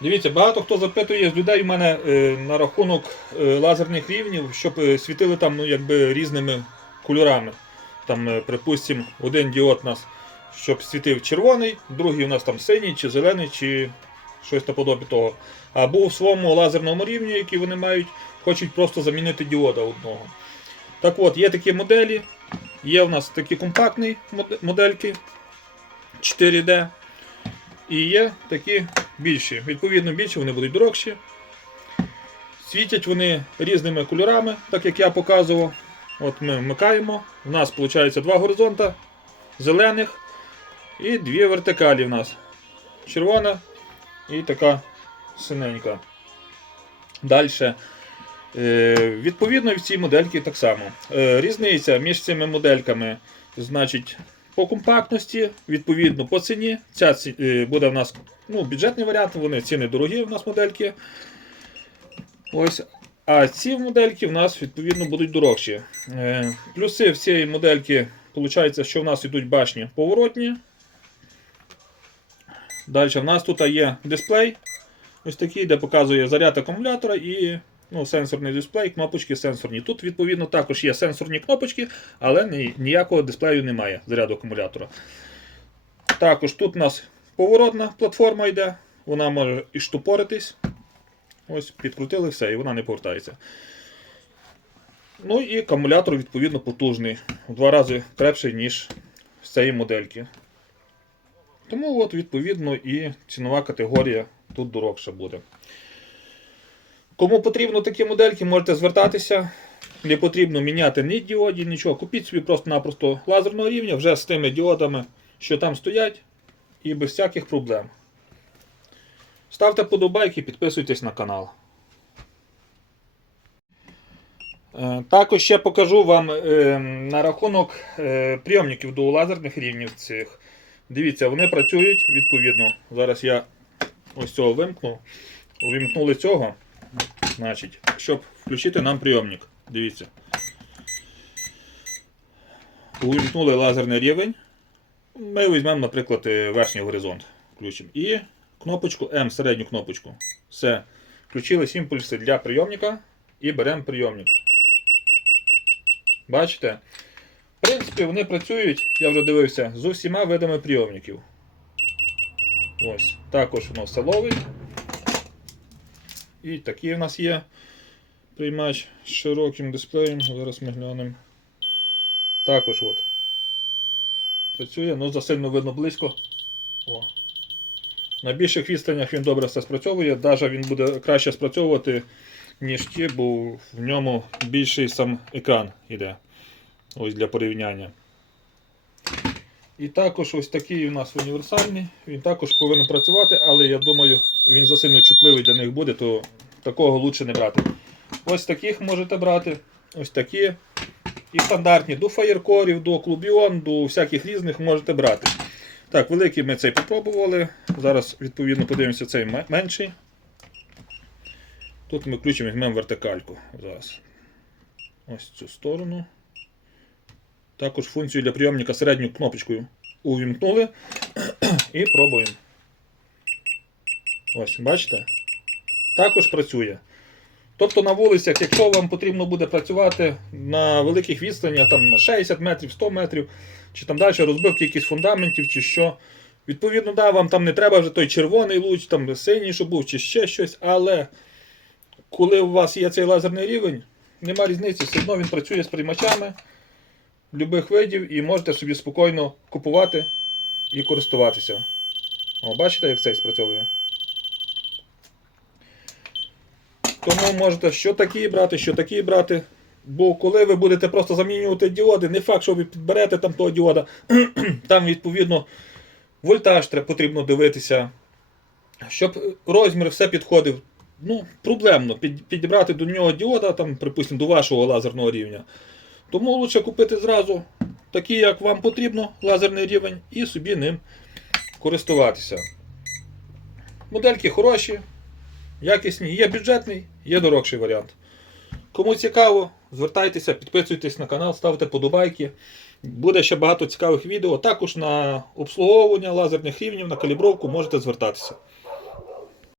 Дивіться, багато хто запитує з людей у мене е, на рахунок е, лазерних рівнів, щоб е, світили там ну, якби різними кольорами. Там, припустимо, один діод нас, щоб світив червоний, другий у нас там синій чи зелений, чи щось наподобі того. Або в своєму лазерному рівні, який вони мають, хочуть просто замінити діода одного. Так от, є такі моделі. Є в нас такі компактні модельки 4D. І є такі більші. Відповідно, більші вони будуть дорожчі. Світять вони різними кольорами, так як я показував. От ми вмикаємо. У нас виходить два горизонта зелених і дві вертикалі в нас. Червона і така синенька. Далі. Е, відповідно, в цій модельки так само. Е, різниця між цими модельками, значить, по компактності, відповідно по ціні. Ця е, буде в нас ну, бюджетний варіант, вони ціни дорогі у нас модельки. Ось. А ці модельки в нас відповідно будуть дорожчі. Е, плюси в цієї модельки, виходить, що в нас йдуть башні поворотні. Далі в нас тут є дисплей. Ось такий, де показує заряд акумулятора і ну, сенсорний дисплей, кнопочки сенсорні. Тут, відповідно, також є сенсорні кнопочки, але ніякого дисплею немає заряду акумулятора. Також тут у нас поворотна платформа йде, вона може і штупоритись. Ось, підкрутили все, і вона не повертається. Ну і акумулятор, відповідно, потужний. В два рази крепший, ніж з цієї модельки. Тому, от, відповідно, і цінова категорія тут дорогша буде. Кому потрібно такі модельки, можете звертатися. Не потрібно міняти ні діодів, нічого. Купіть собі просто-напросто лазерного рівня вже з тими діодами, що там стоять, і без всяких проблем. Ставте подобайки, підписуйтесь на канал. Е, Також ще покажу вам е, на рахунок е, прийомників до лазерних рівнів цих. Дивіться, вони працюють відповідно. Зараз я ось цього вимкну. Увімкнули цього. Значить, щоб включити нам прийомник. Дивіться. Увімкнули лазерний рівень. Ми візьмемо, наприклад, е, верхній горизонт. Включимо. І кнопочку М, середню кнопочку. Все. Включили імпульси для прийомника і беремо прийомник. Бачите? В принципі, вони працюють, я вже дивився, з усіма видами прийомників. Ось. Також воно все ловить. І такий в нас є приймач з широким дисплеєм. Зараз ми глянемо. Також от. Працює, ну засильно видно близько. О. На більших відстанях він добре все спрацьовує, навіть він буде краще спрацьовувати, ніж ті, бо в ньому більший сам екран йде. Ось для порівняння. І також ось такий у нас універсальний. Він також повинен працювати, але я думаю, він засильно чутливий для них буде, то такого краще не брати. Ось таких можете брати. Ось такі. І стандартні до фаєркорів, до клубіон, до всяких різних можете брати. Так, великий ми цей попробували. Зараз, відповідно, подивимося цей менший. Тут ми включимо візьмемо вертикальку. Зараз. Ось цю сторону. Також функцію для прийомника середньою кнопочкою увімкнули і пробуємо. Ось, бачите? Також працює. Тобто на вулицях, якщо вам потрібно буде працювати на великих відстанях, там 60 метрів, 100 метрів, чи там далі розбивки якихось фундаментів, чи що. Відповідно, да, вам там не треба вже той червоний луч, там синій, щоб був, чи ще щось, але коли у вас є цей лазерний рівень, нема різниці, все одно він працює з приймачами любих видів і можете собі спокійно купувати і користуватися. О, бачите, як цей спрацьовує? Тому можете що такі брати, що такі брати. Бо коли ви будете просто замінювати діоди, не факт, що ви підберете там того діода, там відповідно вольтаж треба потрібно дивитися, щоб розмір все підходив. Ну, проблемно під, підібрати до нього діода, там, припустимо, до вашого лазерного рівня. Тому краще купити зразу такий, як вам потрібно, лазерний рівень, і собі ним користуватися. Модельки хороші, якісні, є бюджетний, є дорогший варіант. Кому цікаво, звертайтеся, підписуйтесь на канал, ставте подобайки. Буде ще багато цікавих відео. Також на обслуговування лазерних рівнів, на калібровку можете звертатися.